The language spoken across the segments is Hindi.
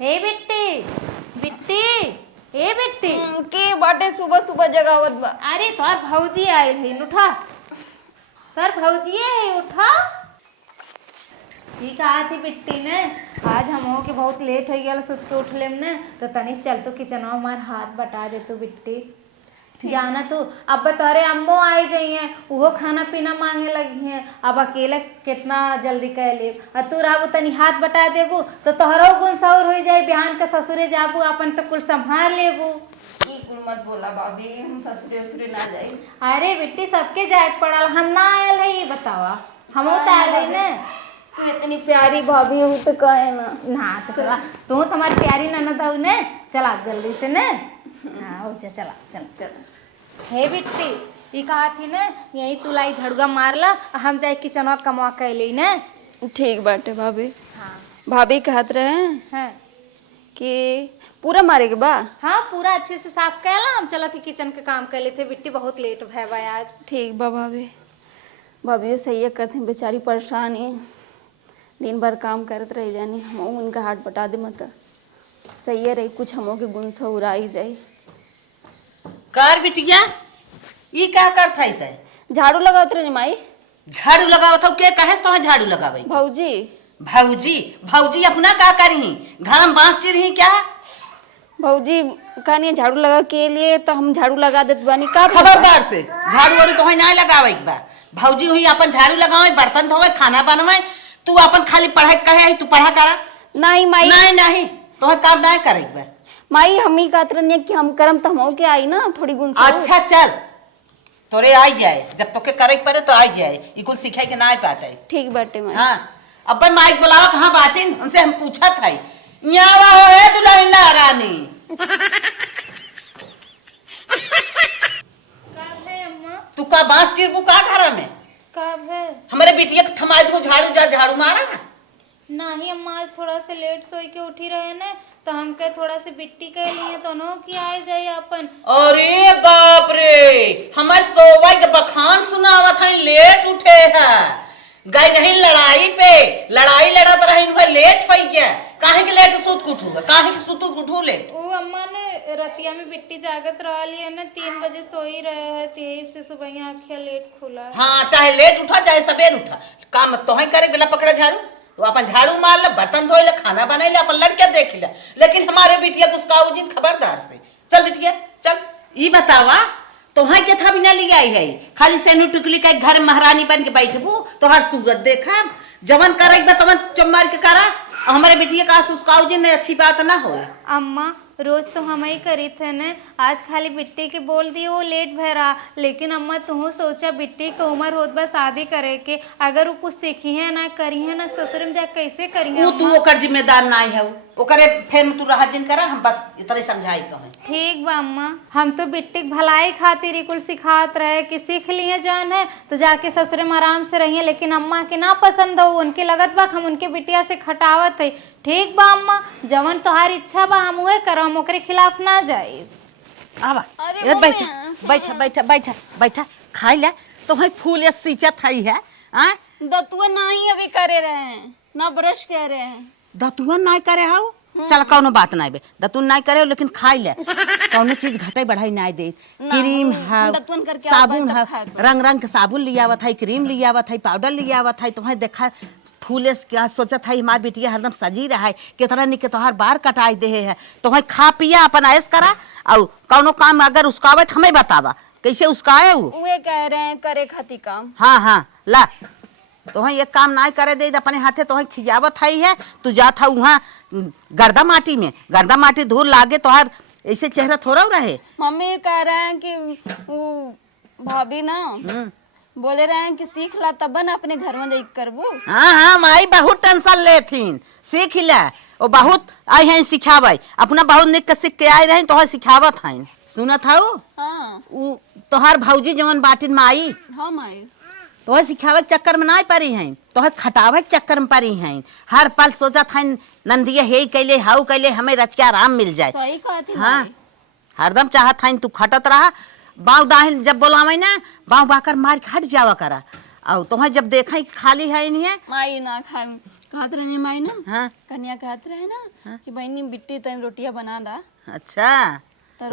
हे बिट्टी बिट्टी ए बिट्टी के बाटे सुबह सुबह जगावत बा। अरे तोर भौजी आयल है उठा। तोर भौजी है उठा। ये कहा थी बिट्टी ने आज हम के बहुत लेट हो गया सुत के उठ लेम ने तो तनिस चल तो किचनवा मार हाथ बटा दे तू बिट्टी। जाना तू अब तोहरे अम्मो आए जाइए वो खाना पीना मांगे लगी हैं अब अकेले कितना जल्दी कह ले और तू रहबू तनी हाथ बटा देबू तो तोहरो गुण सौर हो जाए बिहान के ससुरे जाबू अपन तो कुल संभाल लेबू। ई कुल मत बोला भाभी, हम ससुरे ससुरे ना जाई। अरे बिट्टी सबके जाए पड़ल हम ना आयल है ये बतावा हम तो आयल है ना। तू इतनी प्यारी भाभी हो तो कहे ना तो चला तू तुम्हारी प्यारी ननद हो ने चला जल्दी से ने। हाँ चला चल चल। हे बिट्टी ये कहा थी ना यही तुलाई झड़ुआ मारला हम जाए किचनवा कमवा कैली ने। ठीक बाटे भाभी। हाँ भाभी कहत रहे हाँ कि पूरा मारे के बा। हाँ पूरा अच्छे से साफ कैला हम चला थी किचन के काम कैले थे बिट्टी बहुत लेट भय भाई आज। ठीक बा भाभी। भाभी सही है करते बेचारी परेशान है दिन भर काम करत रह जानी हम उनका हाथ बटा दे मत सही है रही कुछ हमों के गुण से उड़ाई जाए। कार बिटिया ई का करत है तै झाड़ू लगावत रहे माई। झाड़ू लगावत हो के कहे तो झाड़ू लगावे भौजी भौजी भौजी अपना का करही घर में बांस चिरही क्या। भौजी कहनी झाड़ू लगा के लिए तो हम झाड़ू लगा देत बानी का खबरदार से झाड़ू वाड़ू तो ना लगावे बा। भौजी हुई अपन झाड़ू लगावे बर्तन धोवे खाना बनवाए तू अपन खाली पढ़ाई कहे आई तू पढ़ा करा। नहीं माई नहीं नहीं तो काम ना करे बा। माई हम ही कहत रहे कि हम करम तो हम के आई ना थोड़ी गुण से। अच्छा चल तोरे आई जाए जब तोके करे पड़े तो आई जाए ई कुल सिखाई के ना पाटे। ठीक बाटे माई। हाँ अब माइक बुलावा कहाँ बातिन उनसे हम पूछा था यहाँ हो है दुल्हन रानी। कब है अम्मा तू का बांस चिरबू का घर में कब है। हमारे बिटिया के थमाई दो झाड़ू जा झाड़ू मारा। नहीं अम्मा आज थोड़ा से लेट सोई के उठी रहे ना तो हम के थोड़ा से बिट्टी कह लिए तो नो की आए जाए अपन। अरे बाप रे हमारे सोवा के बखान सुनावत है लेट उठे है गई नहीं लड़ाई पे लड़ाई लड़त रही लेट हो गया काहे के लेट सुत उठूगा काहे के सुत उठू लेट। वो अम्मा ने रतिया में बिट्टी जागत रहा लिया ना 3 बजे सोई रहे है यही से सुबह आँखें लेट खुला। हाँ चाहे लेट उठा चाहे सवेर उठा काम तो है करे बिना पकड़ा झाड़ू तो अपन झाड़ू मार ले बर्तन धोए ले खाना बनाए ले अपन लड़के देख ले लेकिन हमारे बिटिया तो उसका उजिन खबरदार से चल बिटिया चल। ई बतावा तोहां के था बिना लिया आई है खाली सेनु टुकली के घर महारानी बन के बैठबू तोहार सूरत देखा जवन करे तवन चम्मार के करा हमारे बिटिया का उसका उजिन अच्छी बात ना हो। अम्मा रोज तो हम ही करी थे ने आज खाली बिट्टी के बोल दिए वो लेट भरा लेकिन अम्मा तू सोचा बिट्टी की उम्र होत बा शादी करे के अगर वो कुछ सीखी है ना करी है ना ससुर में जा कैसे करी है। तू ओकर जिम्मेदार ना है ओकरे फेर तू रहा जिन करा हम बस इतने समझाई तो है। ठीक बा अम्मा हम तो बिट्टी भलाई खातिर ही कुल सिखात रहे कि सीख लिए जान है तो जाके ससुर में आराम से रहिए लेकिन अम्मा के ना पसंद हो उनके लगत बा हम उनके बिटिया से खटावत है। ठीक बा अम्मा जवन तोहार इच्छा बा हम उहे करम हम ओकरे खिलाफ ना जाए। आवा अरे ये बैठा बैठा बैठा बैठा बैठा खाई ले तो है फूल या सींचा थाई है आ दतुआ नहीं अभी करे रहे हैं ना ब्रश कह रहे हैं। दतुआ ना करे हाउ चल कौनो बात ना बे दतुन ना करे लेकिन खाई ले कौनो चीज घटाई बढ़ाई ना दे क्रीम है दतुन करके साबुन है रंग रंग के साबुन लियावत है क्रीम लियावत है पाउडर लियावत है तुम्हें देखा फूले क्या सोचत है हमार बिटिया हरदम सजी रहा है कितना निके तोहार बार कटाई दे है तुम्हें खा पिया अपन ऐस करा और कौनो काम अगर उसका आवे हमें बतावा कैसे उसका आए वे कह रहे हैं करे खाती काम। हाँ हाँ ला तोहें ये काम ना करे दे अपने हाथे तोहें खिजावत है तू जात है वहाँ गर्दा माटी में गर्दा माटी धूल लागे तोहार ऐसे चेहरा थोड़ा रहे। मम्मी कह रहे हैं कि वो भाभी ना बोले रहे हैं कि सीख ला तब ना अपने घर में देख करबू। हाँ हाँ माई बहुत टेंशन लेथिन सीख ले वो बहुत आई हैं सिखावे अपना बहुत निक के सीख के आए रहे तोहर सिखावत हैं सुनत हूँ। हाँ तोहार भौजी जवन बाटिन माई हाँ माई तोहर सिखावे के चक्कर में ना पड़ी हैं तोहर खटावे के चक्कर में पड़ी हैं हर पल सोचत हैं नंदिया हे कैले हाउ कैले हमें रच के आराम मिल जाए। सही कहती हाँ हरदम चाहत हैं तू खटत रहा बाव दाहिन जब बोलावे ना बाव बाकर मार के हट जावा करा और तुम्हें जब देखा खाली है नहीं माई ना खाए कहत रहे माई ना, हाँ कन्या कहत रहे ना कि बहनी बिट्टी तन रोटियां बना दा। अच्छा तो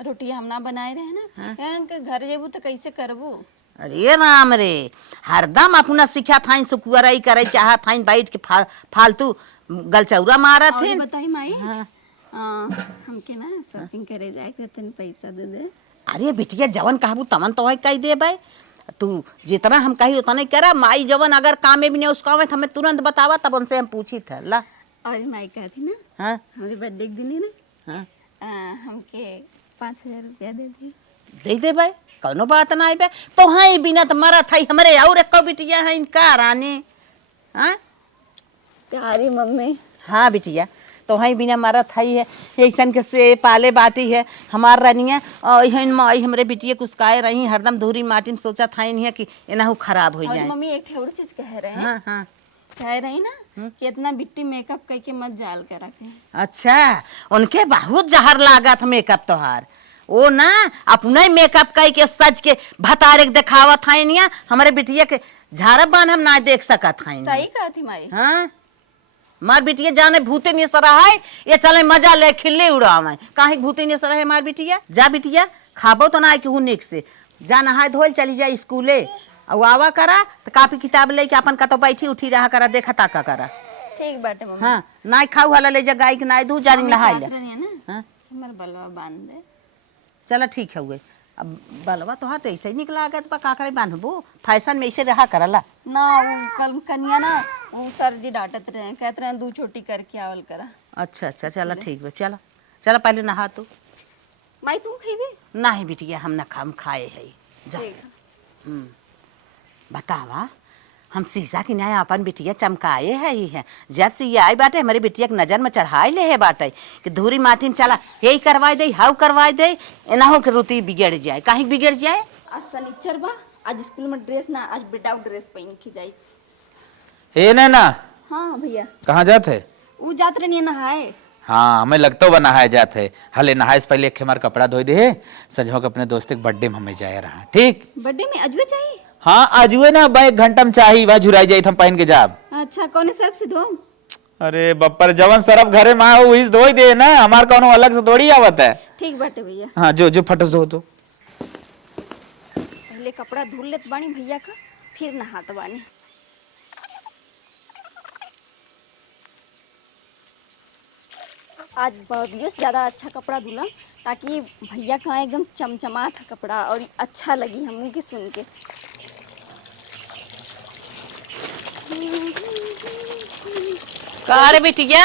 रोटियां हम ना बनाए रहे ना, के घर जेबू तो कैसे करबू। अरे राम रे, हरदम अपना सिखा था सुकुआई करे चाह था बैठ के फालतू गलचौरा मारा थे। बताई माई, हमके ना शॉपिंग करे जाए के तन पैसा दे दे। अरे बिटिया जवन कहबू तवन तो है कह दे भाई, तू जितना हम कही उतना नहीं करा। माई जवन अगर काम में भी नहीं उसका हमें हमें तुरंत बतावा, तब उनसे हम पूछी था ला। और माई कहती ना, हाँ हमारे बर्थडे के दिन ही ना, हाँ हमके 5000 रुपया दे दी। दे भाई, कौनो बात ना आई बे। तो है बिना तो मरा था हमारे और एक बिटिया है इनका रानी। हाँ तारी मम्मी। हाँ बिटिया, तो है बिना मारा था ही है ऐसा के से पाले बाटी है हमार रनिया। और माई हमरे बिटिया कुछ काहे रही हरदम धूरी माटी में सोचा था नहीं है कि एनाहू खराब हो जाए। मम्मी एक और चीज कह रहे हैं, हाँ हाँ कह रही ना कि इतना बिट्टी मेकअप करके मत जाल कर रखे। अच्छा, उनके बहुत जहर लागत मेकअप तोहार। वो ना अपना ही मेकअप करके सज के भतारे दिखावा था नहीं, हमारे बिटिया के झाड़ा बान हम ना देख सकत था। सही कहा थी माई। हाँ मार बिटिया जाने भूते नहीं सरा है, ये चले मजा ले खिल्ले उड़ावे काहे भूते नहीं सरा है मार बिटिया। जा बिटिया खाबो तो ना कि हूँ निक से जा नहाए धोल चली जा स्कूले और आवा करा तो कापी किताब लेके अपन कतो बैठी उठी रहा करा देखा ताका करा। ठीक बाटे मम्मी। हाँ ना खाऊ वाला ले जा गाय के ना धू जानी नहाए ले। हाँ हमार बलवा बांध दे। चला ठीक है हुए। अब बलवा तो हाथ ऐसे ही निकला गया तो काकड़े बांधबो, फैशन में ऐसे रहा करला ना। वो कल कन्या ना वो सर जी डांटत रहे, कहते रहे 2 छोटी करके आवल करा। अच्छा अच्छा चला ठीक है, चला चला पहले नहा तू। माई तुम खइबे? नहीं बिटिया हम ना खाए है जा। ठीक बतावा हम शीशा की नया अपन बिटिया चमकाए है ही है। जब से ये आई बाटे हमारी बिटिया के नजर में चढ़ाए ले है बाटे कि धूरी माटी में चला यही करवाई दे हाउ करवाई दे, एनाहो के रुति बिगड़ जाए। काहे बिगड़ जाए? आज शनिचर बा, आज स्कूल में ड्रेस ना, आज बेटा ड्रेस पहन के जाई। ए नैना। हाँ भैया। कहाँ जात है? वो जात रही नहाए। हाँ हमें लगता बा नहाए जात है। हले नहाए से पहले एक हमार कपड़ा धोई दे, सजवा के अपने दोस्त के बर्थडे में हमें जाए रहा। ठीक बर्थडे में अजवे चाहिए? हाँ आज हुए ना भाई, 1 घंटा में चाहिए वह झुराई जाई हम पहन के जाब। अच्छा कौन सर्फ से धो? अरे बप्पर जवन सरफ घरे में आए वही धोई दे ना, हमार कौनो अलग से थोड़ी आवत है। ठीक बाटे भैया। हाँ जो जो फटस धो तो पहले कपड़ा धुल लेत बानी भैया का, फिर नहात बानी। आज बहुत ज्यादा अच्छा कपड़ा धुला ताकि भैया का एकदम चमचमा था कपड़ा और अच्छा लगी हमू के सुन के। अरे बिटिया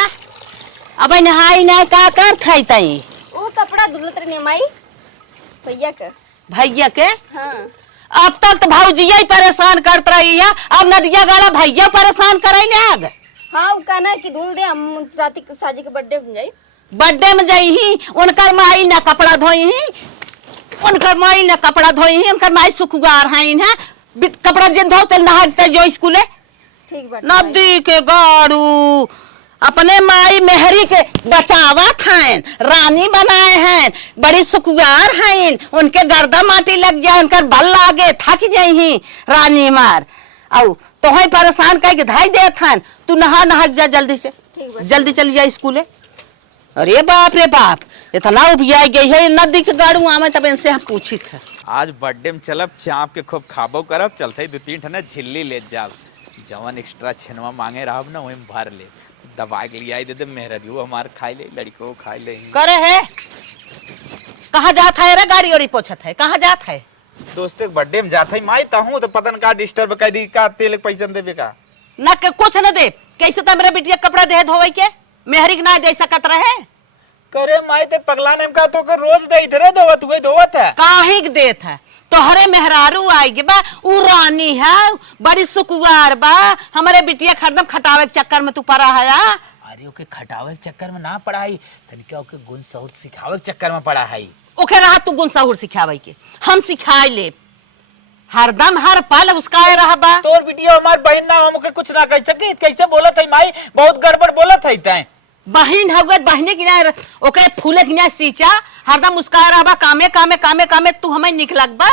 अब नहाई ना का कर थाई तई वो कपड़ा धुलत रही माई भैया का। भैया के? हाँ अब तक तो भौजिया ही परेशान करत रही है, अब नदिया गाला भैया परेशान करे लाग। हाँ वो कहना कि धुल दे, हम राती साजी के बर्थडे में जाई। बर्थडे में जाई ही उनकर माई ना कपड़ा धोई ही, उनकर माई ना कपड़ा धोई ही, उनकर माई सुखगार है ना कपड़ा जिन धो चल नहा जो स्कूले। ठीक बात। नदी के गाड़ू अपने माई मेहरी के बचावत हैं, रानी बनाए हैं, बड़ी सुखगार हैं, उनके गर्दा माटी लग जाए उनकर बल लागे थक जाही रानी मार औ तो है परेशान कह के धाई देत हैं। तू नहा नहा जा जल्दी से, जल्दी चली जा स्कूले। अरे बाप रे बाप इतना उबिया गई है नदी के गाड़ू आवे तब इनसे हम पूछी थे। आज बर्थडे में चलब चाप के खूब खाबो करब, चलते 2-3 ठने झिल्ली ले जाब, जवन एक्स्ट्रा छेनवा मांगे रहब ना वही भर ले, दबा के लिए आई दे मेहरदियो हमार खाई ले, लड़को खाई ले। करे है कहाँ जात है रे? गाड़ी ओड़ी पोछत है, कहाँ जात है? दोस्त के बर्थडे में जात है माई ताहू तो पता न का डिस्टर्ब कर दी का तेल के पैसा देबे का ना के कुछ न दे। कैसे तो मेरे बिटिया कपड़ा दे धोवे के मेहरी के ना दे सकत रहे? करे माई ते पगला ने का तो रोज दे इधरे धोवत हुए धोवत है काहे के देत है? तोहरे मेहरारू आएगी बा, उ रानी है बड़ी सुकुवार बा, हमारे बिटिया हरदम खटावे के चक्कर में तू पड़ा है। अरे ओके खटावे के चक्कर में ना पढ़ाई, तनिका ओके गुण सहुर सिखावे के चक्कर में पढ़ा है। ओके रहा तू गुण सहुर सिखावे के, हम सिखाई ले हरदम हर पल उसका रहा बा। तोर बिटिया हमार बहन ना हम ओके कुछ ना कह सकी, कैसे बोलत है माई? बहुत गड़बड़ बोलत है तै। बहन हवे बहने की ना ओके फूले की ना सींचा हरदम उसका रहा कामे कामे कामे कामे तू हमें निकलक बा।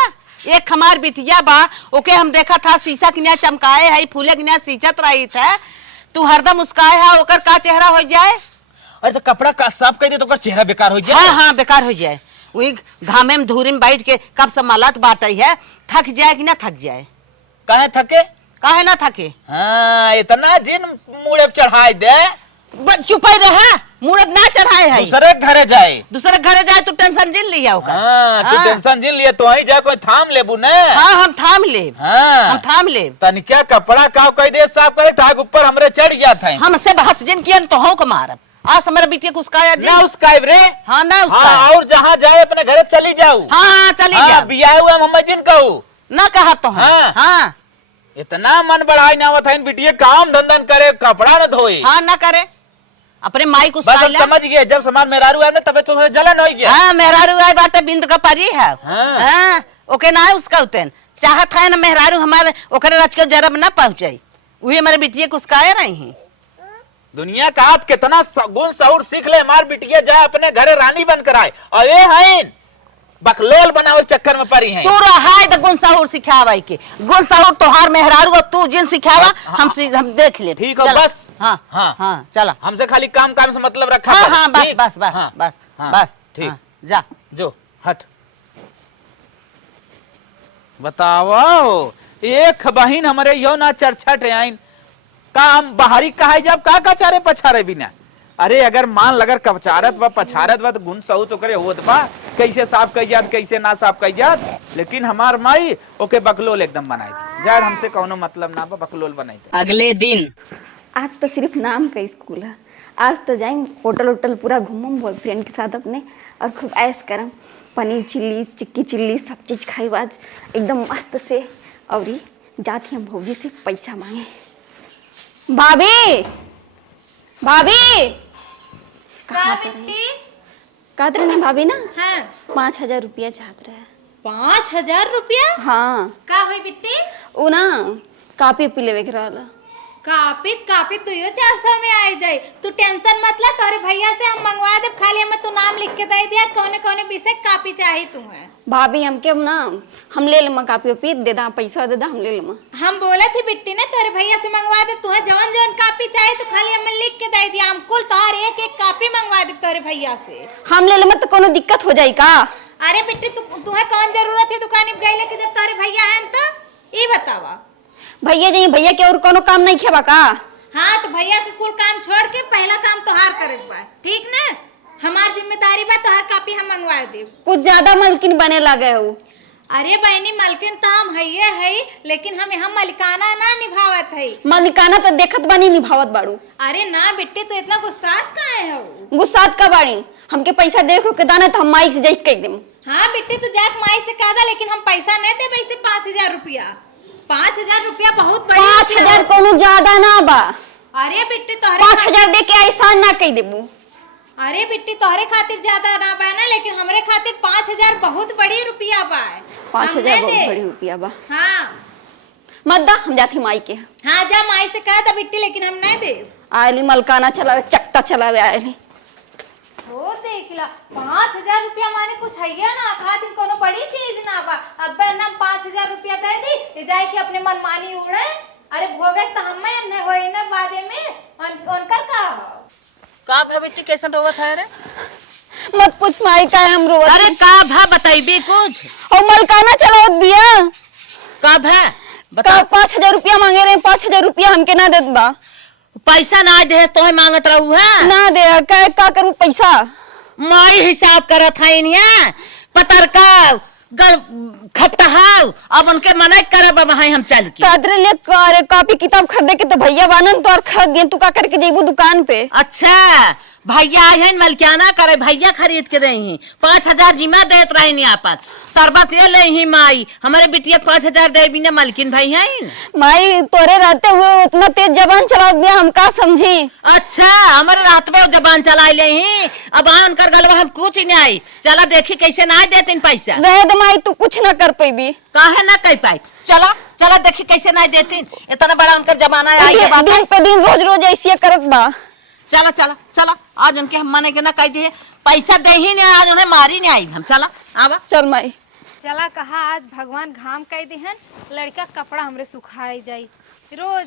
एक हमार बिटिया बा ओके हम देखा था शीशा की ना चमकाए है फूले की ना सींचत रही था, तू हरदम मुस्काए है ओकर का चेहरा हो जाए। अरे तो कपड़ा का साफ कर दे तो ओकर चेहरा बेकार हो जाए। हाँ हाँ बेकार हो जाए। वही घामे में धूरी में बैठ के कब से मलत बाटई है, थक जाए कि ना थक जाए। काहे थके? काहे ना थके? हाँ इतना जिन मुड़े चढ़ाई दे। चुप ही रहा, मुड़द ना चढ़ाए है। दूसरे घरे जाए, दूसरे घरे जाए तो टेंशन जिन लिया ओकर। हाँ तू टेंशन जिन लिए तो ही जाए कोई थाम लेबू ना। हाँ हम थाम ले, हाँ हम थाम ले। तनिका कपड़ा का कह दे साफ करे ताक ऊपर हमरे चढ़ गया था। हमसे बहस जिन किया तो हो को मारब। आज हमारा बिटिया को उसका ना उसका रे। हाँ ना उसका। हाँ और जहाँ जाए अपने घरे चली जाऊ। हाँ चली जा। बियाह हुआ हम जिन कहू ना कहा तो हाँ हाँ इतना मन बढ़ाई ना होता इन बिटिया काम धंधन करे कपड़ा न धोए। हाँ ना करे अपने माई को बस समझ गए जब सामान मेहरारू है ना तबे तो जलन हो गया। हाँ मेहरारू आई बात बिंद का परी है। हाँ। हाँ ओके ना उसका उतन चाहत है ना मेहरारू हमारे ओकरे रच के जरब ना पहुंचे। वही हमारे बिटिया को उसका नहीं। दुनिया का आप कितना गुण सहुर सीख ले हमार बिटिया जाए अपने घरे रानी बनकर आए और ये है बकलोल बनाओ चक्कर में पड़ी है। तू रहा तो गुण सहुर सिखावा के गुण सहुर तोहार मेहरारू और तू जिन सिखावा हम देख ले। ठीक है बस। हाँ हाँ हाँ चला हमसे खाली काम काम से मतलब रखा। हाँ हाँ बस बस बस हाँ, बस हाँ, बस ठीक हाँ, जा जो हट। बताओ एक बहिन हमारे यो ना चरछट आइन का हम बाहरी कहा जब का चारे पछारे बिना। अरे अगर मान लगर कपचारत व पछारत व तो गुण सहू तो करे होत बा कैसे साफ कई जात कैसे ना साफ कई जात। लेकिन हमार माई ओके बकलोल एकदम बनाई दी जाए हमसे कौनो मतलब ना बा बकलोल बनाई दे। अगले दिन आज तो सिर्फ नाम का स्कूल है। आज तो जाएंगे होटल वोटल पूरा घूमम बॉयफ्रेंड के साथ अपने और खूब ऐश करम। पनीर चिल्ली चिक्की चिल्ली सब चीज़ खाई आज एकदम मस्त से। और जाती हम भौजी से पैसा मांगे। भाभी भाभी कहाँ पर है? कहते रहे भाभी ना हाँ 5,000 रुपया चाहते रहे। 5,000 रुपया? हाँ का हुई बिट्टी? वो ना कापी पी लेवे के रहला। कापी तो यो 400 में आ जाए। तू टेंशन मत ले, तोरे भैया से हम मंगवा दे। खाली हमें तू नाम लिख के दे दिया कौने कौने विषय कापी चाहिए तुम्हें। भाभी हमके ना हम ले लेमा कापी पी दे दा पैसा दे दा हम ले लेमा। हम बोले थी बिट्टी ने तोरे भैया से मंगवा दे। तुम्हें जवन जवन कापी चाहिए तो खाली हमें लिख के दे दिया। हम कुल तोहर एक एक कापी मंगवा दे तोरे भैया से। हम ले लेमा तो कोनो दिक्कत हो जाई का? अरे बिट्टी तुम्हें कौन जरूरत है दुकान में गई लेके जब तोरे भैया हैं तो ये बतावा। भैया जी भैया के और कोनो काम नहीं खेबा का? हाँ तो भैया के कुल काम छोड़ के पहला काम तोहार करे बा, ठीक ना? हमार जिम्मेदारी बा तोहार कापी हम मंगवा दे। कुछ ज्यादा मलकिन बने लगे हो। अरे बहनी मलकिन तो हम है लेकिन हम यहाँ मलिकाना ना निभावत है। मलिकाना तो देखत बानी निभावत बाड़ू। अरे ना बेटे तो इतना गुस्सात काहे हो? गुस्सात का बाड़ी हमके पैसा देखो के दाना तो हम माइक से जाई कह देम। हाँ बेटे तू जाके माई से कह दा लेकिन हम पैसा नहीं दे वैसे 5,000 रुपया। 5,000 रुपया बहुत बड़ी 5,000 कोनो ज्यादा ना बा। अरे बेटे तोहरे 5,000 दे के ऐसा ना कह देबू। अरे बिट्टी तोहरे खातिर ज्यादा ना बा ना लेकिन हमरे खातिर 5,000 बहुत बड़ी रुपया बा। 5,000 बहुत बड़ी रुपया बा। हाँ मत दा हम जाती माई के। हाँ जा माई से कह दा बिट्टी लेकिन हम नहीं दे। आली मलकाना चला चक्का चला आली। वो देख ला 5,000 रुपया माने कुछ है ना खातिर कोनो बड़ी चीज ना बा। अब ना 5,000 रुपया दे दी जाए कि अपने मनमानी उड़े। अरे भोगे तो हमें न होई ना बादे में उनका का भा बेटी कैसन रोवत है रे? मत पूछ माई का हम रोवत। अरे का भा बताइबे कुछ। और मलकाना चलावत बिया का भा का 5,000 रुपया मांगे रहे। 5,000 रुपया हमके ना देत बा। पैसा ना दे तो मांगत रहू है ना दे का करूं पैसा। माई हिसाब करत है इन्हें पतर का खटहाव अब उनके मना करब वहां हम चल के कादरे ले करे कॉपी किताब खरीदे के तो भैया बानन तो और खरीद दिए। तू का करके जेबू दुकान पे? अच्छा भैया आए हैं मलकियाना करे भैया खरीद के दही 5,000 जिम्मा देत रहे नहीं आपन सरबस ये ले ही माई हमारे बिटिया 5,000 दे बिना मलकिन भाई हैं। माई तोरे रहते हुए उतना तेज जबान चला दिया हम का समझी। अच्छा हमारे रात में जबान चला ले ही अब आ उनकर गलवा हम कुछ नहीं आई। चला देखी कैसे ना देते पैसा। रह दे माई तू कुछ ना कर पैबी। काहे ना कह पाई। चला चला देखी कैसे ना देती इतना बड़ा उनका जमाना आई है दिन पे दिन रोज रोज ऐसे करत बा। चला चला चला आज उनके हम माने के ना कह दिए पैसा दे ही नहीं आज उन्हें मारी नहीं आई हम। चला आवा चल माई चला कहा आज भगवान घाम कह दिहन लड़का कपड़ा हमरे सुखाई जाई। रोज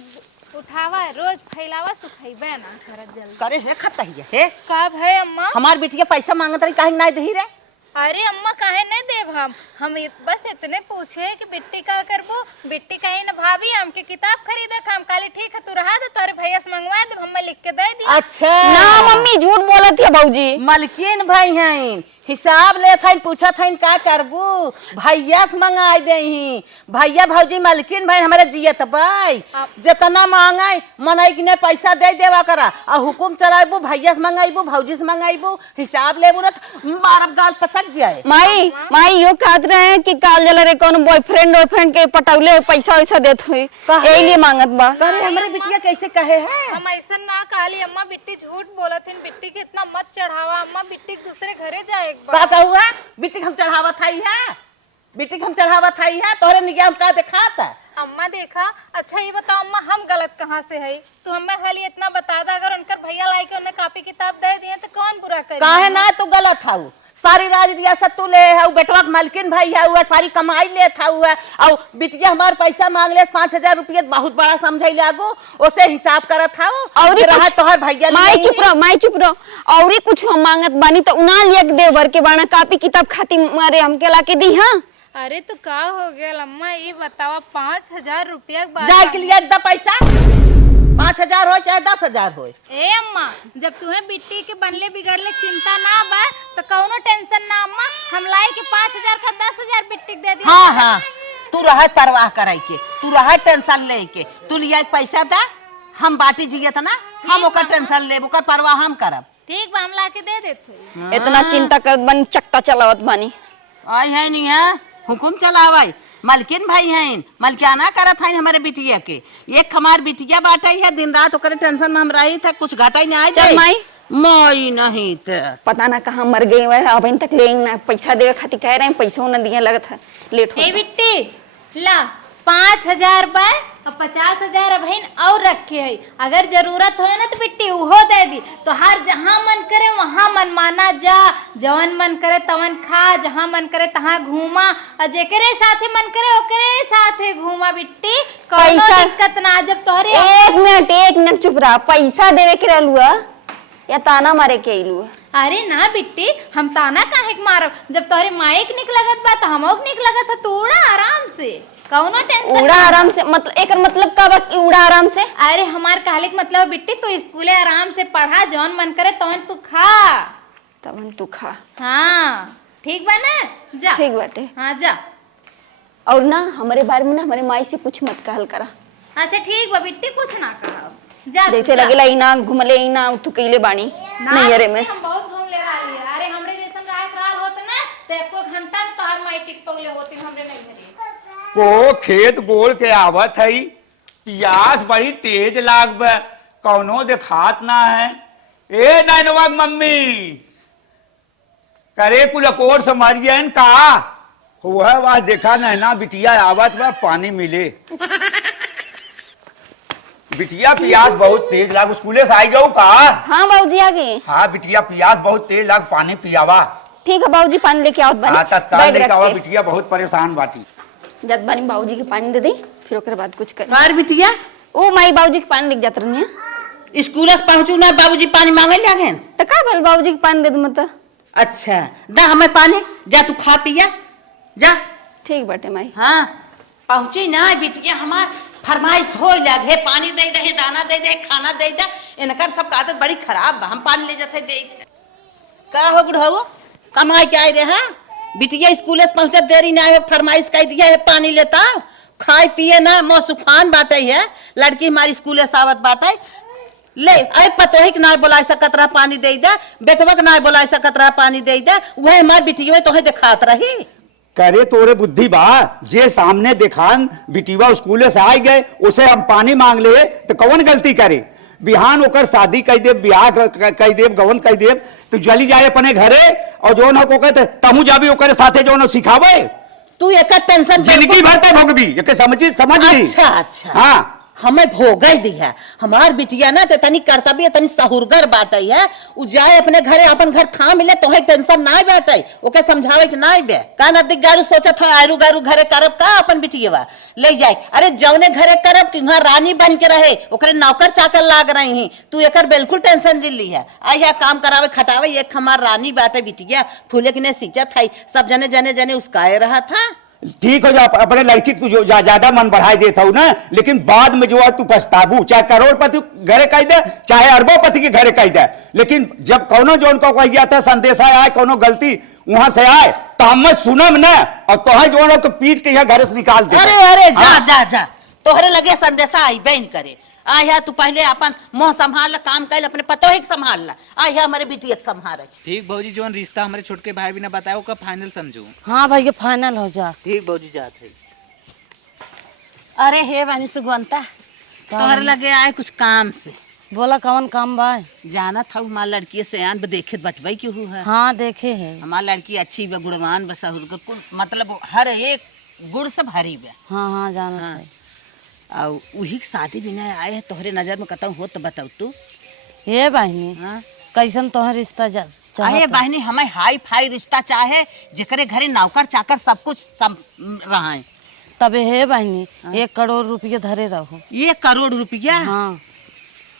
उठावा रोज फैलावा सुखैबे ना करत जल्दी। करे है खाता ही है कब है अम्मा? हमार बिटिया पैसा मांगत रही काहे नहीं दही रे? अरे अम्मा काहे नहीं देव हम बस इतने पूछे कि बिट्टी का करबो। बिट्टी कही ना भाभी हमके किताब खरीदे हम काले ठीक है तू रहा दे तोरे भैया से मंगवा दे हम लिख के दे दी। अच्छा ना मम्मी झूठ बोलत है भौजी। मलकिन भाई हैं हिसाब ले था पूछा था का करबू भैया से मंगाई दही। भैया भौजी मलकिन भाई हमारे जियत भाई जितना मांगाई मनई कि पैसा दे देवा करा और हुकुम चलाबू भैया से मंगाईबू भौजी से मंगाईबू हिसाब लेबू ना मारब गाल पसक जाए। माई यो कहत रहे कि काल जला रे कौन बॉयफ्रेंड के पटौले पैसा वैसा देत हुई यही लिए मांगत बा। अरे हमारे बिटिया कैसे कहे है? हम ऐसा ना कहली अम्मा बिट्टी झूठ बोलत है। बिट्टी के इतना मत चढ़ावा अम्मा बिट्टी दूसरे घरे जाए का हुआ बिट्टी हम चढ़ावत आई है बिट्टी हम चढ़ावत आई है तोहरे निगाह का दिखाता अम्मा देखा। अच्छा ये बताओ अम्मा हम गलत कहाँ से है? तू हमें खाली इतना बता दा अगर उनकर भैया लाई के उन्हें कॉपी किताब दे दिए तो कौन बुरा करे? काहे ना तू गलत हाउ सारी राज रियासत तू ले है बेटवा के मालकिन भाई है हुआ सारी कमाई ले था हुआ और बिटिया हमार पैसा मांग ले 5000 रुपया बहुत बड़ा समझाई लागो उसे हिसाब करत था और रहा तोहर भैया माई चुप रहो और कुछ हम मांगत बानी तो उना लिया दे भर के बाना कॉपी किताब खाती मारे हमके ला के दी। हाँ अरे तो का हो गया अम्मा ये बतावा 5000 रुपया जाए के लिए दा पैसा 5000 हो चाहे 10000 हो। ए अम्मा जब तुम्हें बिट्टी के बनले बिगड़ले चिंता ना बा तो कौनो टेंशन ना अम्मा हम लाई के 5000 का 10000 बिट्टी दे दी। हाँ हाँ तू रहा परवाह कराई के तू रहा टेंशन ले के तू लिया पैसा दा हम बाटी जियत ना हम ओकर टेंशन लेब ओकर परवाह हम करब। ठीक बा हम ला के दे देते। इतना चिंता करत बानी चक्का चलावत बानी। आई है नहीं है हुकुम चलावाई मलकिन भाई हैं मलकियाना करत हैं हमारे बिटिया के एक हमार बिटिया बाटाई है दिन रात ओकरे टेंशन में हम रही था कुछ घाटा ही नहीं आए चल माई मोई नहीं तो पता ना कहाँ मर गई वह अब तक ले ना पैसा देवे खातिर कह रहे हैं पैसा ना दिया लगत है लेट हो। ए बिट्टी ला 5000 बाय और 50000 बहन और रखे है अगर जरूरत हो ना तो बिट्टी वो दे दी तो हर जहाँ मन करे वहाँ मन माना जा जवन मन करे तवन खा जहाँ मन करे तहाँ घूमा और जेकरे साथे मन करे ओकरे साथे घूमा बिट्टी कोई दिक्कत ना। जब तोहरे एक मिनट चुप रहा पैसा देवे के रहलुआ या ताना मारे के आइलुआ? अरे ना बिट्टी हम ताना काहे के मारब जब तोहरे माइक निक लगत बा तो हमोक निक लगत है तू उड़ा आराम से कौनो टेंशन उड़ा आराम से मतलब एक मतलब का बात उड़ा आराम से? अरे हमार कहले के मतलब बिट्टी तू स्कूले आराम से पढ़ा जौन मन करे तौन तू खा तवन तू खा। हाँ ठीक बा ना जा ठीक बाटे। हाँ जा और ना हमारे बारे में ना हमारे माई से कुछ मत कहल करा। अच्छा ठीक बा बिट्टी कुछ ना कहा जा जैसे लगेला इना घुमले इना तू कइले बानी नहीं अरे में हम बहुत घूम ले रही है। अरे हमरे जैसन राय खराब होत ना तो एको घंटा न तोहर माई टिकटॉक ले होती हमरे नहीं घरे को खेत गोल के आवत है प्यास बड़ी तेज लाग कौनो देखात ना है। ए नैनवा मम्मी करे कुल कोर से मरियन का हुआ वह देखा नैना बिटिया आवत बा पानी मिले बिटिया प्यास बहुत तेज लाग स्कूले से आई गऊ का? हाँ बाबूजी आ गए। हाँ बिटिया प्यास बहुत तेज लाग पानी पियावा। ठीक है बाबूजी पानी लेके आओ बानी। तत्काल लेके आवा बिटिया बहुत परेशान बाटी। जब बानी बाबूजी के पानी दे दी फिर ओकर बाद कुछ कर। कार बिटिया ओ माई बाबूजी के पानी लेके जात रहनी स्कूल से पहुंचू ना बाबूजी पानी मांगे लागे तो का बोल बाबूजी के पानी दे दे मत। अच्छा दा हमें पानी जा तू खा पिया जा। ठीक बाटे माई। हाँ पहुंची ना बिटिया हमार फरमाइश हो लगे पानी दे दे दाना दे दे खाना दे दे इनकर सब आदत बड़ी खराब बा हम पानी ले जाते दे का हो बुढ़ाओ कमाई के आए रे। हाँ बिटिया स्कूल से पहुंचा देरी ना हो फरमाइश कह दिया है पानी लेता खाए पिए ना मौसुफान बाटे है लड़की हमारी स्कूल से आवत बाटे ले अरे पतोही के ना बोला सकत रहा पानी दे दे बेटवा के ना बोला सकत रहा पानी दे दे वह हमारी बिटिया तोहे दिखात रही करे तोरे बुद्धि बा जे सामने दिखान बिटिवा स्कूले से आई गए उसे हम पानी मांग ले तो कौन गलती करे बिहान ओकर शादी कह देव ब्याह कह देव गवन कह देव तो जली जाए अपने घरे और जो न को कहते तमु जाबी ओकर साथे जो न सिखावे तू एक टेंशन जिंदगी भर के भोगबी एक समझ ली। अच्छा अच्छा हाँ हमें भोगई दी है। हमार बिटिया ना तनी कर्तव्य तनी सहुरगर बाटई है। उ जाए अपने घरे, अपन घर था मिले तो है टेंशन ना बाटई, ओके समझावे कि ना बे का नदिक गारू सोचत हो आरू गारू घरे करब का अपन बिटिया ले जाए। अरे जौने घरे करब कि वहां रानी बन के रहे, ओकरे नौकर चाकर लाग रही ही। तू एकर बिल्कुल टेंशन जिल्ली है। आइया काम करावे खटावे, एक हमार रानी बाटे बिटिया, फूले की ने सींचत है, सब जने जने जने उसकाए रहा था। ठीक हो जा, अपने लड़की को जो ज्यादा मन बढ़ाई देता हूँ ना, लेकिन बाद में जो है तू पछताबू, चाहे करोड़पति घरे कह दे चाहे अरबोपति के घरे कह दे, लेकिन जब कोनो जो उनको कह गया था संदेशा आए, कोनो गलती वहां से आए तो हम सुनम न, और तो जो लोग पीट के यहाँ घर से निकाल दे। अरे अरे जा जा जा, तोहरे लगे संदेशा आई बैन करे। आया तू पहले अपन मुंह संभाल, काम कर, अपने पतो ही संभाल ला। आया हमारे बिटिया के संभाल। ठीक भौजी, जो रिश्ता हमारे छोटके भाई भी ने बताया का फाइनल समझू। हाँ भैया फाइनल हो जा। ठीक भौजी जात है। अरे हे वानी सुगंता, तोहरे लगे आए कुछ काम से। बोला कौन काम बा? जाना था हमार लड़की से आन देखे बटवाई क्यों है। हाँ देखे है। हमार लड़की अच्छी बा, गुणवान बस, मतलब हर एक गुण से भरी बा। हाँ हाँ जाना हाँ। है। और वही शादी भी नहीं आए है, तोहरे नजर में कतौ हो तो बताऊ तू। ये बहनी हाँ? कैसन तोहर रिश्ता अरे बहनी हमें हाई फाई रिश्ता चाहे, जेकरे घरे नौकर चाकर सब कुछ सब रहा है। तबे हे बहनी 1 करोड़ रुपये धरे रहो। 1 करोड़ रुपया? हाँ।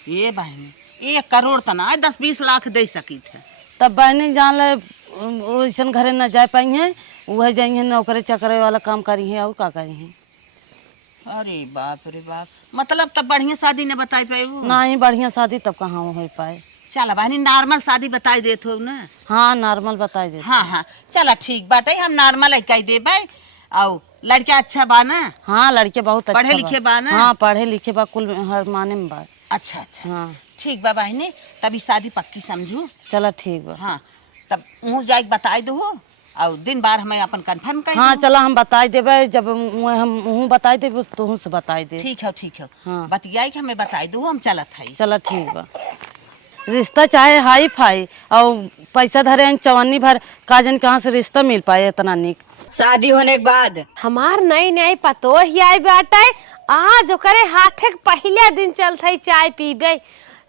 ये बहनी 1 करोड़ तो ना 10-20 लाख दे सकी थे। तब बहनी जान ले वैसन घरे न जा पाई है, वह जाइए नौकरी चकरे वाला काम करी है और का करी है। अरे बाप रे बाप, मतलब तब बढ़िया शादी ने बताई पाए? ना ही बढ़िया शादी तब कहाँ हो पाए। चला बहनी नॉर्मल शादी बताई देत हो ना। हाँ नॉर्मल बताई दे। हाँ हाँ चला ठीक बात है, हम नॉर्मल कह दे भाई। और लड़का अच्छा बा ना? हाँ लड़के बहुत अच्छा पढ़े लिखे बा ना? हाँ पढ़े लिखे बा, कुल हर माने में बा। अच्छा अच्छा हाँ ठीक बा बहनी, तभी शादी पक्की समझू। चला ठीक बा। हाँ तब मुँह जाके बताई दो, और दिन बार हमें अपन कंफर्म कर। हाँ चला हम बताई देबे, जब हम बताई देबे तो से बताई दे। ठीक है हाँ। बतियाई के हमें बताई दो, हम चलत है। चला ठीक बा। रिश्ता चाहे हाई फाई और पैसा धरे चवन्नी भर, काजन कहाँ से रिश्ता मिल पाए इतना निक। शादी होने के बाद हमार नई नई पतो ही आई बाटे, आज ओकरे हाथे के पहले दिन चलते चाय पीबे।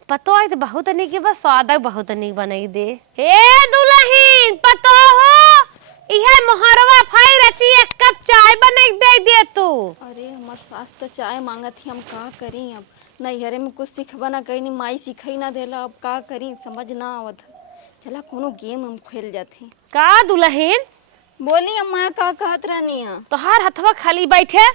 पतो है तो बहुत निक बा, स्वाद बहुत निक बनाई दे। हे दुल्हन पतो हो, इहे मोहरवा फाई रची 1 कप चाय बना के दे तू। अरे हमार सास तो चाय मांगत थी, हम का करी। अब नैहरे में कुछ सिखबा ना कहीं, माई सिखाई ना देला, अब का करी समझ ना आवत। चला कोनो गेम हम खेल जाते। का दुल्हन बोली अम्मा का कहत रहनी है? तोहार हथवा खाली बैठे,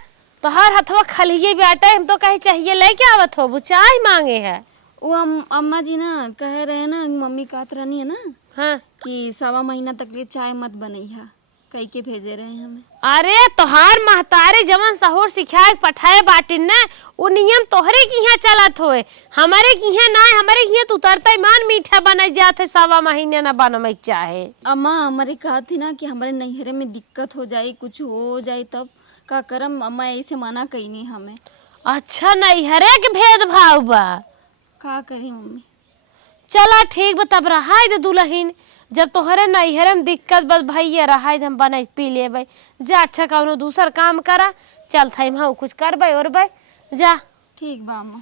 तोहार हथवा खाली बैठे, हम तो कहीं चाहिए लेके आवत हो, चाय मांगे है। वो अम्मा जी ना कह रहे ना, मम्मी कहत रहनी है ना हाँ कि 1.25 महीना तक लिए चाय मत बनैहा, कई के भेजे रहे हमें। अरे तोहार महतारे जवन सहूर सिखाए पठाए बाटिन ना, वो नियम तोहरे की यहाँ चलत होए, हमारे की यहाँ ना। हमारे की यहाँ तो उतरता मान मीठा बनाई जाते, 1.25 महीने ना बनवे चाहे। अम्मा हमारे कहा थी ना कि हमारे नैहरे में दिक्कत हो जाए, कुछ हो जाए तब का करम। अम्मा ऐसे मना कही नहीं हमें। अच्छा नैहरे के भेदभाव बा, का करी मम्मी? चला ठीक बा, तब रहा दे दुल्हन। जब तोहरे नैहरे में दिक्कत बस भैया रहा हम बना पी लेबै, जा अच्छा कौनो दूसर काम करा। चल थाई हम कुछ करबै और भाई जा। ठीक बा अम्मा।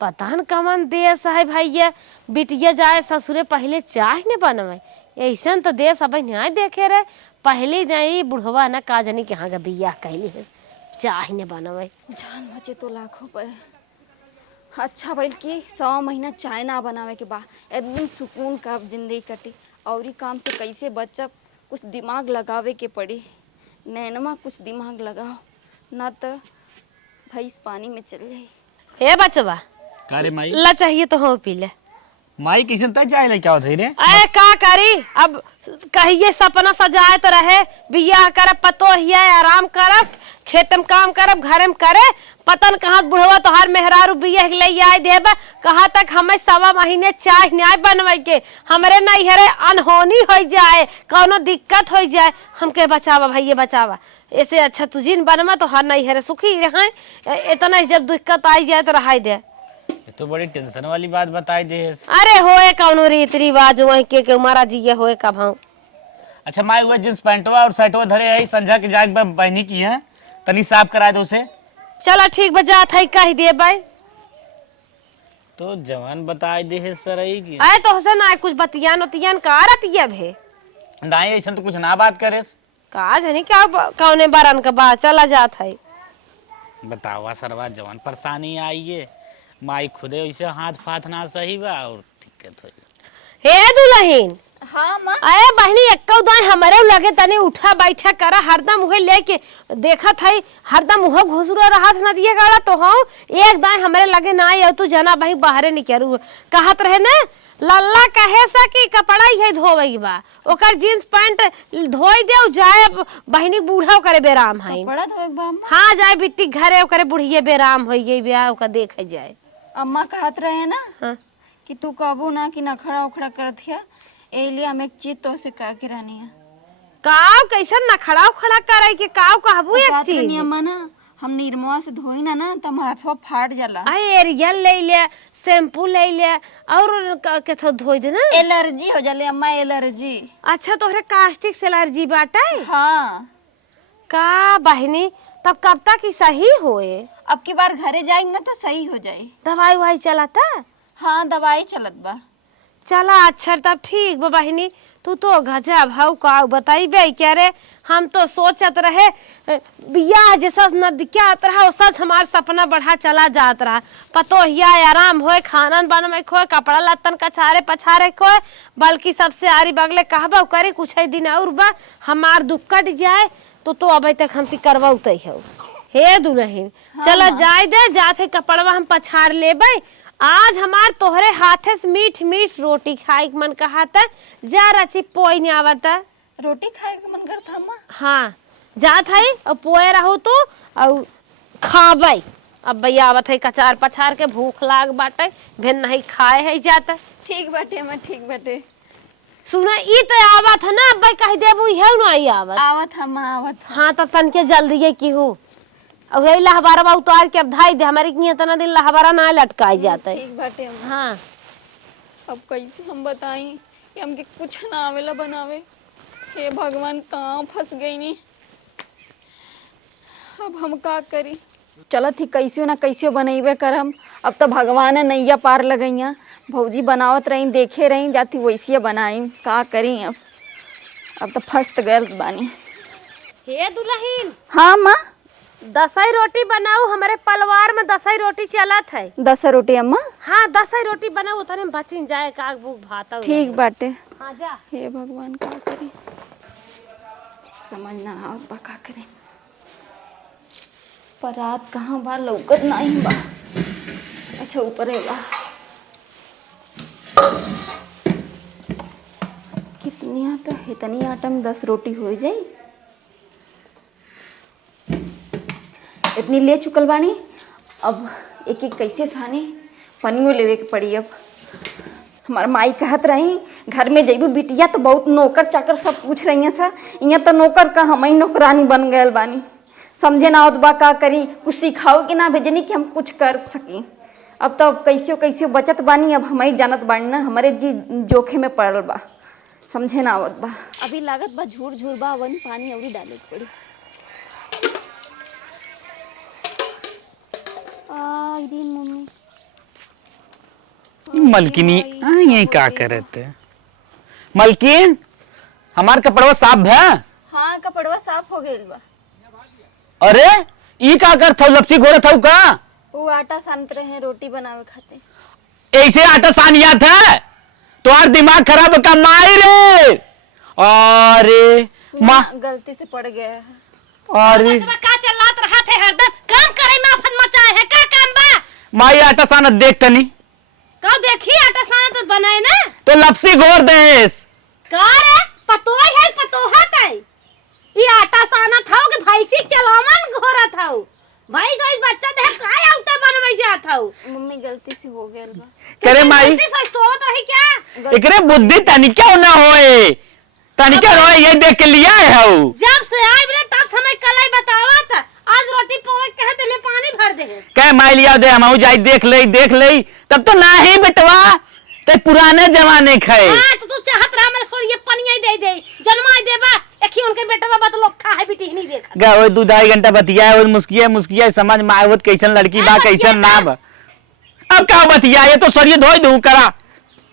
पता न कमन देश है भैया, बिटिया जाए ससुरे पहले चाय न बनवे, ऐसा तो देश अब नहीं देखे रहे। पहले नहीं बुढ़वा न काजनी के यहाँ का बियाह कैली है, चाय न बनवे। जान बचे तो लाखों पर। अच्छा भइल कि 1.25 महीना चाय ना बनावे के बाद एकदम सुकून का जिंदगी कटी। और ही काम से कैसे बचब, कुछ दिमाग लगावे के पड़ी। नैनमा कुछ दिमाग लगाओ, ना तो भैंस पानी में चल जाए। हे बचवा कारे माई ला चाहिए तो हो पी ले। माई किसी तक चाय लेके आओ थे रे। अरे का करी, अब कहिए सपना सजाए तो रहे, बियाह करब पतो हिया, आराम करब, खेत में काम करब, घर में करे। पतन कहाँ बुढ़वा तो हर मेहरारू बियाह ले आए देब, कहाँ तक हमें 1.25 महीने चाय न्याय बनवे के, हमारे नैहरे अनहोनी हो जाए, कौनो दिक्कत हो जाए, हमके बचावा भैया बचावा। ऐसे अच्छा तू जिन बनवा तो हर नैहरे सुखी रहे, इतना जब दिक्कत आई जाए तो रहा दे। ये तो बड़ी टेंशन वाली बात बताई दे। अरे होए कौनो रीत रिवाज वही के मारा जी होए का भाव। अच्छा माई हुआ जींस पैंटवा और शर्टवा धरे है, संझा के जाग बहनी की है, तनी साफ करा दो उसे। चला ठीक बजा था कह दे भाई। तो जवान बताई दे है सरई की आए तो हसन आए कुछ बतियान उतियान का रतिया भे नहीं ऐसा तो कुछ ना बात करेस। का जानी क्या कौने बारन का बात चला जात है। बतावा सरवा जवान परेशानी आई है माई खुदे ऐसे हाथ फाथ ना सही बा और दिक्कत हो। हे दुल्हन हाँ माँ। अरे बहनी एक्का दाई हमारे लगे तनी उठा बैठा करा हरदम उहे लेके देखा था हरदम उह घुसुरा रहा ना दिए गाड़ा तो हाँ एक दाई हमारे लगे ना आई तू जना भाई बाहरे निकलू कहत रहे ना लल्ला कहे सा कि कपड़ा ही धोवई बा ओकर जींस पैंट धोई दे जाए बहनी बूढ़ा करे बेराम है कपड़ा धोए के बा अम्मा? हाँ जाए बिट्टी घरे ओकरे बुढ़िए बेराम हो गई ब्याह ओकर देखे जाए। अम्मा कहत रहे ना हाँ। कि तू कबू ना कि नखड़ा उखड़ा करत है एलिए हम एक चीज तो से कह के रहनी है। काव कैसन ना खड़ा खड़ा करे के काव कहबू एक बात चीज रहनी अम्मा ना हम निर्मवा से धोई ना तो हमारा हाथवा फाट जाला। आई एरियल ले ले शैम्पू ले ले और के थो धोई दे ना एलर्जी हो जाले अम्मा एलर्जी। अच्छा तोहरे कास्टिक से एलर्जी बाटे हाँ। का बहनी तब कब तक ही सही होए अब की बार घरे जाए ना तो सही हो जाए। दवाई ववाई चलाता हाँ दवाई चलत बा। चला अच्छा तब ठीक बा बहनी तू तो गजब भाव का बताइबे क्या रे हम तो सोचत रहे बियाह जैसा नदियात रहा वैसा हमार सपना बढ़ा चला जात रहा पतो हिया आराम होए खानन बनवे खोए कपड़ा लत्तन कछारे पछारे खोए बल्कि सबसे आरी बगले कहबा करे कुछ ही दिन और बा हमार दुख कट जाए तो अभी तक हमसे करवाउते हो हे दुल्हन चला जाए दे जाते कपड़वा हम पछाड़ लेबै आज हमार तोहरे हाथे से मीठ मीठ रोटी खाए के मन कहता जा रची पोई नहीं आवता रोटी खाए के मन करता अम्मा। हाँ जात है और पोए रहू तो और खाबई अब भैया आवत है कचार पछार के भूख लाग बाटे भेन नहीं खाए है जाता ठीक बाटे अम्मा ठीक बाटे। सुना ई तो आवत है ना अब कह देबू है ना आई आवत आवत हम आवत। हाँ तो तन के जल्दी की हो और यही लहबारा उतार के अब धाई दे हमारे की तना दिन लहबारा ना लटकाई जाता है। ठीक बाटे अम्मा। हाँ अब कैसे हम बताई कि हमके कुछ ना आवेला बनावे। हे भगवान कहाँ फंस गई नी अब हम का करी। चलत ही कैसे ना कैसे बनैबे करम अब तो भगवान ने नैया पार लगैया भौजी बनावत रही देखे रही जाती वैसे बनाई का करी अब तो फंस गए बानी। हे दुल्हन हाँ माँ 10 रोटी बनाऊ हमारे परिवार में 10 रोटी चलत है। 10 रोटी अम्मा। हाँ 10 रोटी बनाऊ उतने बचिन जाए का भूख भाता ठीक बाटे। हाँ जा। हे भगवान का करी समझ ना आवत बा का करे पर रात कहाँ बा लौकत नहीं बा। अच्छा ऊपर है बा कितनी आटा है इतनी आटा में 10 रोटी हो जाए इतनी ले चुकल बानी अब एक एक कैसे सानी पनियो लेवे के पड़ी। अब हमार माई कहत रही घर में जइबू बिटिया तो बहुत नौकर चाकर सब पूछ रही हैं सर यहाँ तो नौकर का हम ही नौकरानी बन गए बानी समझे ना होत बा का करी कुछ सिखाओ कि ना भेजनी कि हम कुछ कर सकी। अब तो कैसे कैसे बचत बानी अब हम ही जानत बानी ना हमारे जी जोखे में पड़ल बा समझे ना होत बा। अभी लागत बा झूर झूर बा वन पानी अवरी डाले के पड़ी। मम्मी मलकिनी ये क्या करते मलकिन हमार कपड़वा साफ है। हाँ कपड़वा साफ हो गइल बा। अरे ई का कर थौ लपसी घोरे थौ का वो आटा सानत रहे रोटी बनावे खाते ऐसे आटा सानिया था तुम्हार दिमाग खराब का माई रे। अरे माँ गलती से पड़ गया है। अरे का चलात रहा थे हरदम काम करे में अपन मचाए है का काम बा माई आटा सानत देख तनी का देखी आटा साना तो बनाए ना तो लपसी घोर देस का रे पतोय है पतोहत है ये आटा साना थाओ के भैंसी चलावन घोरा थाओ भाई जो बच्चा देख का आटा बनवई जा थाओ मम्मी गलती से हो गया बा। करे माई सोवत रही क्या एकरे बुद्धि तनिका ना होए तनिका होए ये देख के लिया है हऊ जब से आए बने तब समय कलाई बतावत आज रोटी पोए कहते में पानी भर दे कह माई लिया दे हम जाई देख ले तब तो ना ही बेटवा ते पुराने जमाने खाए। हां तो तू चाहत रहा मेरे सोर ये पनिया दे जन्मा देबा एखी उनके बेटवा बत लोग खा है बिटी नहीं देखा गा ओए 2-2.5 घंटा बतिया और मुस्किया समझ में आवत कैसन लड़की बा कैसन ना बा अब क्या बतिया, ये तो सरिये धोई दूं करा,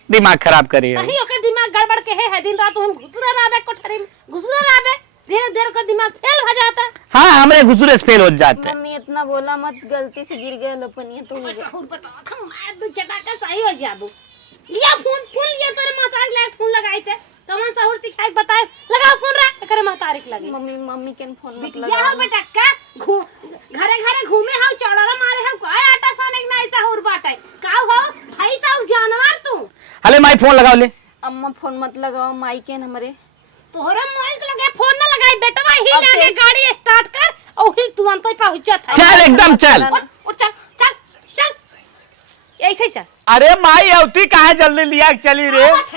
दिमाग खराब करे। कहीं ओकर दिमाग गड़बड़ के है दिन रात हम घुसरा रहबे कोठरी में, घुसरा रहबे, धीरे धीरे का दिमाग फेल हो जाता है। हाँ हमरे घुसरे से फेल हो जाते हैं। मम्मी इतना बोला मत, गलती से गिर गए लपनिया तो हो सहूर बता हम मार दू चटाका सही हो जाबू। लिया फोन लिया तोरे महतारी लायक फोन लगाई थे, तमन सहूर सिखाई बताए, लगाओ फोन रे एकरे महतारी के लगे। मम्मी के फोन मत बिटिया लगा। हो बेटा का घरे घरे घूमे हो, चौड़रा मारे हो, काय आटा साने नहीं सहूर बाटे का हो भाई साहब जानवर तू। हले माई फोन लगाओ ले। अम्मा फोन मत लगाओ, माई के हमरे तोहरा माइक लगे फोन ना लगाई बेटवा, ही लगे गाड़ी स्टार्ट कर और ही तुरंत ही पहुंचत है। चल एकदम चल। और चल चल चल ऐसे चल। अरे माई अवती कहाँ जल्दी लिया चली रे। आवत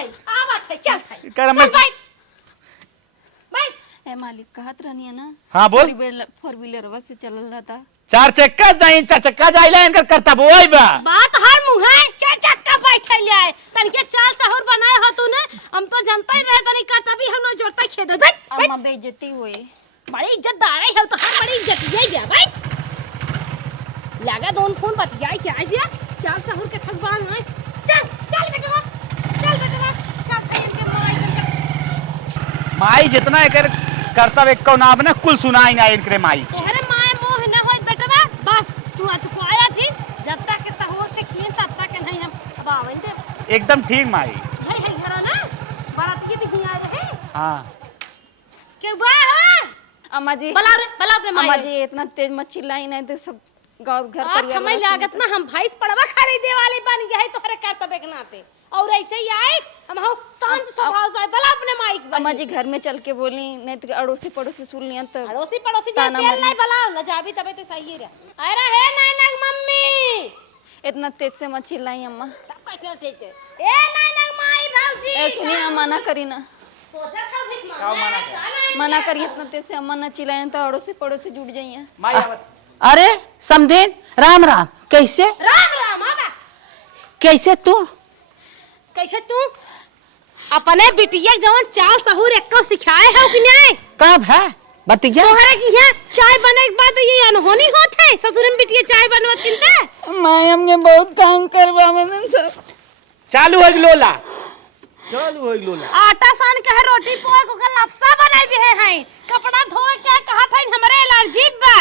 है चल थाई कर चल भाई भाई। ए मालिक कहत रहनी है ना। हाँ बोल। 4 व्हीलर से चलल रहता। 4 चक्का जाई, 4 चक्का जाइला इनकर करता बोई बा। बात हर मुंह है, 4 चक्का बैठे ले आए तनिके 4 सहूर बनाए हो तूने, हम तो जानता ही रहे तनी करता भी हम न जोड़ता खेद दे। अम्मा बेइज्जती हुई, बड़ी इज्जतदार है तो हर बड़ी इज्जत ये गया भाई। लगा दोन फोन बतियाई क्या आ गया 4 सहूर के ठगवान है। चल चल बेटा चल बेटा चल भाई इनके मोबाइल माई जितना एकर करतब एक को नाम ना कुल सुनाई ना इनकरे माई। तोहरे माय मोह न होई बेटवा, बस तू आज को आया जी, जब तक के सहूर से किए तब तक नहीं हम अब आवन दे। एकदम ठीक माई। है घरा ना बाराती भी आ रहे। हाँ के बा हो अम्मा जी बला अपने माई। अम्मा जी इतना तेज मत चिल्लाई नहीं तो सब गांव घर परिवार हमें लागत ना हम भैंस पड़वा खरीदे वाले बन गए तोहरे का तबे के नाते, और ऐसे ही आए हम हो शांत स्वभाव से बला अपने माइक। अम्मा जी घर में चल के बोली नहीं तो अड़ोसी पड़ोसी सुन लिया तो अड़ोसी पड़ोसी जो ताना तेल मारना। नहीं बलाओ न जाबी तबे तो सही रे। अरे हे नैनक मम्मी इतना तेज से मत चिल्लाई अम्मा। तब कैसे ठीक है ए नैनक माई भौजी ए सुनिए ना, मना करी ना, सोचा था भिख मांगे मना करिए इतना तेज से अम्मा ना चिल्लाए तो अड़ोसी पड़ोसी जुट जाइए। अरे समधेन राम राम, कैसे राम राम आबा कैसे तू कैसे तू अपने बिटिया जवन चाल सहूर एको सिखाए है कि नहीं? कब है बतिया? तोहरे की है चाय बने के बाद ये अनहोनी होत है, ससुर में बिटिया चाय बनवत किनते मैं हमने बहुत तंग करवा मदन सर। चालू हो लोला, चालू हो लोला। आटा सान के है रोटी पोए को लफसा बनाई दे है, कपड़ा धोए के कहत है हमरे एलर्जी बा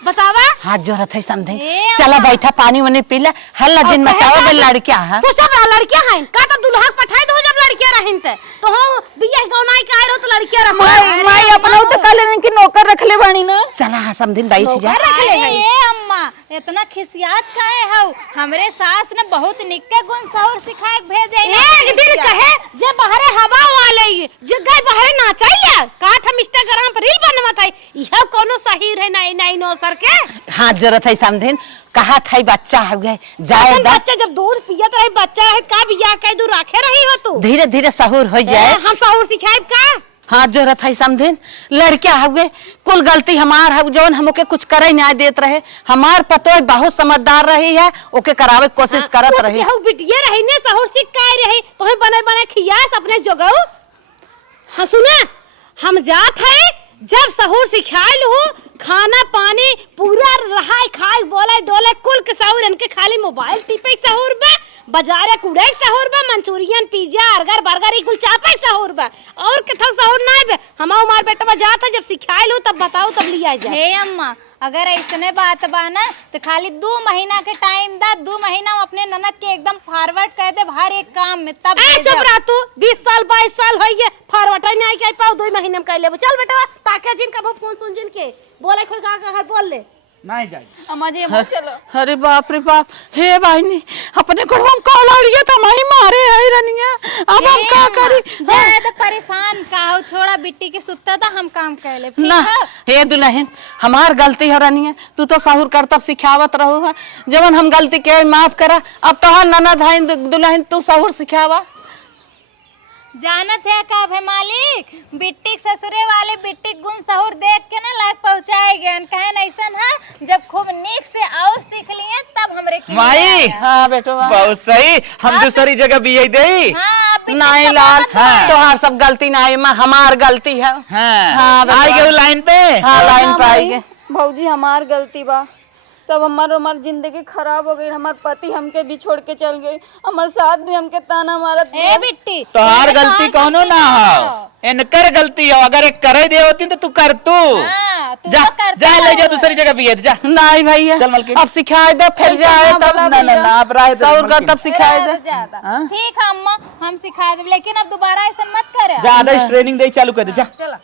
बतावा। हाथ जोड़त है समधे, चला बैठा पानी वानी पीला, हल्ला दिन मचावा बे लड़किया है। तो सब लड़कियां हैं का तो दुल्हा पठाई दो जब लड़कियां रहन तो हो बिया गौनाई का आए रहो तो लड़कियां रह मैं अपना तो कल इनकी नौकर रख ले बानी ना। चला हाँ समधेन बैठ जा। ए अम्मा इतना खिसियात काहे हो, हमरे सास ने बहुत निक्के गुण सहूर सिखाए के भेजे। एक दिन कहे जे बहरे हवा वाले जे गए बहरे नाचाइले का हम इंस्टाग्राम पर रील बनवत है, यह कोनो सही है नहीं नहीं नो सर के हाथ जोड़त है समधेन, कहा था बच्चा हो गए जाए बच्चा जब दूध पियत रहे बच्चा है का बिया कह दू रखे रही हो तू, धीरे धीरे सहूर हो जाए। हम सहूर सिखाए का हाथ जोड़त है समधेन, लड़किया हुए कुल गलती हमार है, जौन हमके कुछ करे नहीं देत रहे, हमार पतो बहुत समझदार रही है, ओके करावे कोशिश करत रही। हम बिटिया रही ने सहूर सिख का रही तो हम बने बने खियास अपने जगह। हाँ सुना हम जात है जब सहूर सिखाए लू खाना पानी पूरा रहाई खाए बोले डोले कुल के सहूर इनके खाली मोबाइल टिपे सहूर बा, बाजारे कुड़े सहूर बा, मंचूरियन पिज्जा बर्गर बर्गर कुल चापे सहूर बा, और कथौ सहूर नहीं बे। हमार मार बेटा जात है जब सिखाए लू तब बताओ तब लिया जाए। हे अम्मा अगर ऐसने बात बा ना तो खाली 2 महीना के टाइम दा, 2 महीना में अपने ननद के एकदम फॉरवर्ड कर दे हर एक काम में तब चुप रह तू, 20 साल 22 साल हो गए फॉरवर्ड नहीं कर पाओ 2 महीने में कर ले। चल बेटा ताके जिन कबो फोन सुन जिन के बोले कोई का बोल ले नहीं जाए। अम्मा जी हम चलो। अरे बाप रे बाप, हे बहनी अपने घरवा में कॉल आ रही है तो हमारी मारे है रनिया, अब हम का करी? ज्यादा परेशान का हो, छोड़ा बिट्टी के सुत्ता था हम काम कर ले ना हे दुल्हन हमार गलती है रनिया, तू तो सहूर कर तब सिखावत रहो है, जवन हम गलती के माफ करा, अब तो ननद है दुल्हन तू सहूर सिखावा। जानत है का है मालिक, बिट्टी ससुरे वाले बिट्टी गुण सहूर देख के ना लायक पहुंचाए गए कहे ऐसा है जब खूब नीक से और सीख लिए तब हमरे माई हाँ बेटो बहुत सही, हम दूसरी जगह भी यही दे। नहीं लाल तोहार सब गलती नहीं माँ हमार गलती है। हाँ, हाँ आई गए लाइन पे। हाँ लाइन पे आई गए। भौजी हमार गलती बा, सब हमार जिंदगी खराब हो गई। हमार पति हमके भी छोड़ के चल गई, हमार साथ भी हमके ताना मारत। ए बिट्टी तोहार गलती कौनो ना हो, इनकर गलती हो। अगर एक करे दे होती तो तू कर तू। तू जा तो करता जा ले जा है। दूसरी जगह भी जा। नहीं भैया चल मलकिन। अब सिखाए दे, फिर जाए तब ना ना ना अब रहे दे सौर का मलकिन। तब सिखाए दे। ठीक है अम्मा, हम सिखा देब, लेकिन अब दोबारा ऐसा मत करे। ज्यादा ट्रेनिंग दे चालू कर दे जा। चलो